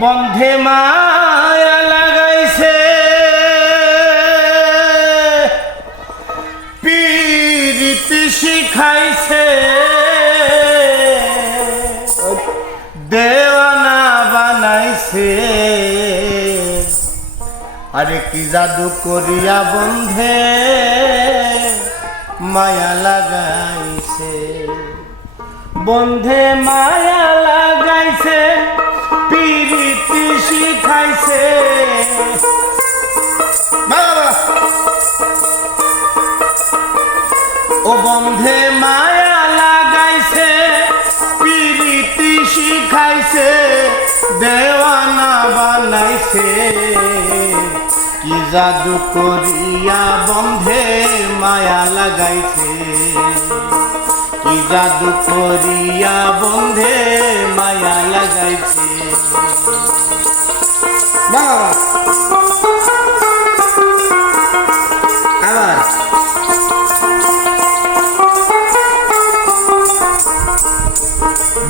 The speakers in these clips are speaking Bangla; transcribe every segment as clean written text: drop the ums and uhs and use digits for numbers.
বন্ধে মায়া লাগাইছে পীড়িতি শিখাইছে দেওয়ানা বানাইছে আরে কি জাদু করিয়া বন্ধে মায়া লাগাইছে বন্ধে মায়া লাগাইছে পীড়িতি শিখাইছে ও বন্ধে মায়া লাগাইছে পীড়িতি শিখাইছে দেওয়ানা বানাইছে কি জাদু করিয়া বন্ধে মায়া লাগাইছে কি জাদু করিয়া বন্ধে মায়া লাগাইছে আবার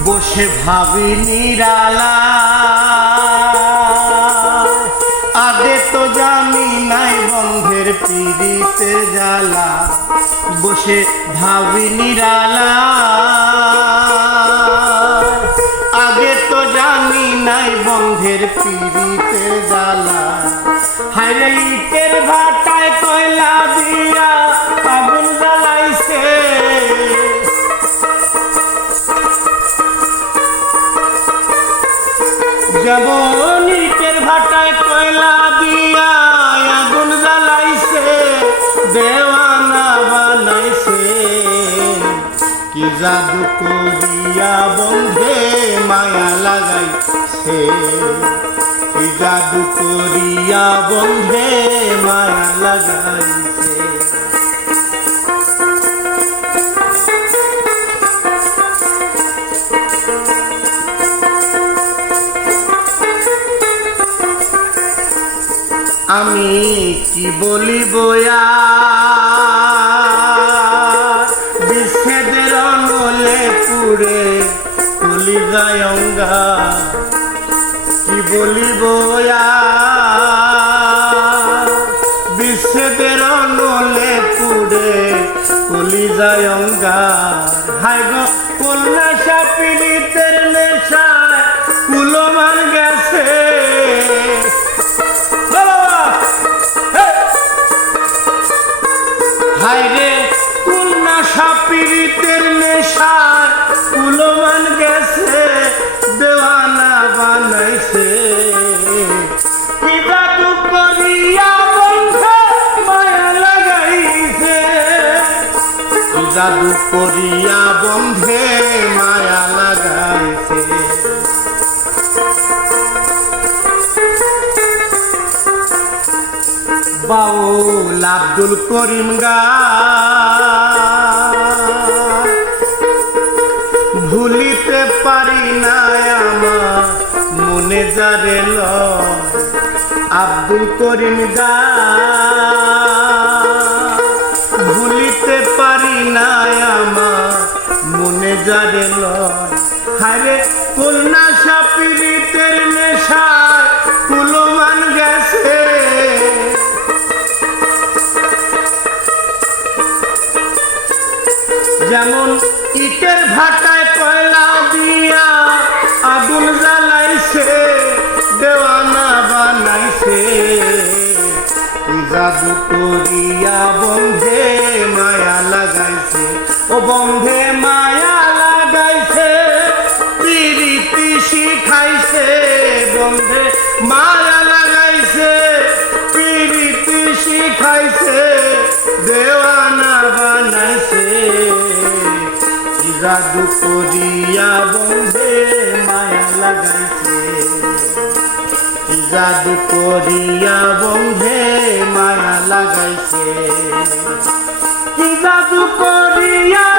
বসে ভাবি নিরালা আগে তো জানি নাই বন্ধের পীড়িতের জ্বালা বসে ভাবি নিরালা আগে তো জানি নাই বন্ধের পীড়িতের জ্বালা হাইরে ইটের ভাটায় কয়লা দিয়া আগুন জ্বালাইছে যেমন ইটের ভাটায় কয়লা দিয়া আগুন জ্বালাইছে দেওয়ানা বানাইছে কি জাদু করিয়া বন্ধে মায়া লাগাইছে কি জাদু করিয়া বন্ধে মায়া লাগাইছে আমি কি বলিব বিচ্ছেদের অনলে পুরে কলিজায় অঙ্গা কি বলিব বিচ্ছেদের অনলে পুরে কলিজায় অঙ্গা হাই গো কন্যা পীড়িতের নেশায় কুলমান গেছে হাইরে কন্যা পীড়িতের নেশায় কুলমান গেছে দেওয়ানা বানাইছে কি জাদু করিয়া বন্ধে মায়া লাগাইছে কি জাদু করিয়া বন্ধে মায়া লাগাইছে বাউল আব্দুল করিম ভুলিতে পারি না আমার মনে যারে আব্দুল করিম ভুলিতে পারি না আমার মনে যারে হারে কন্যা পীড়িতের নেশায় কুলমান গেছে যেমন ইটের ভাটায় কয়লা দিয়া আগুন জ্বালাইছে দেওয়ানা বানাইছে জাদু করিয়া বন্ধে মায়া লাগাইছে ও বন্ধে মায়া লাগাইছে পীড়িতি শিখাইছে বন্ধে মায়া লাগাইছে পীড়িতি শিখাইছে দেওয়ানা বানাইছে জাদু করিয়া বন্ধে মায়া লাগাইছে জাদু করিয়া বন্ধে মায়া লাগাইছে জাদু করিয়া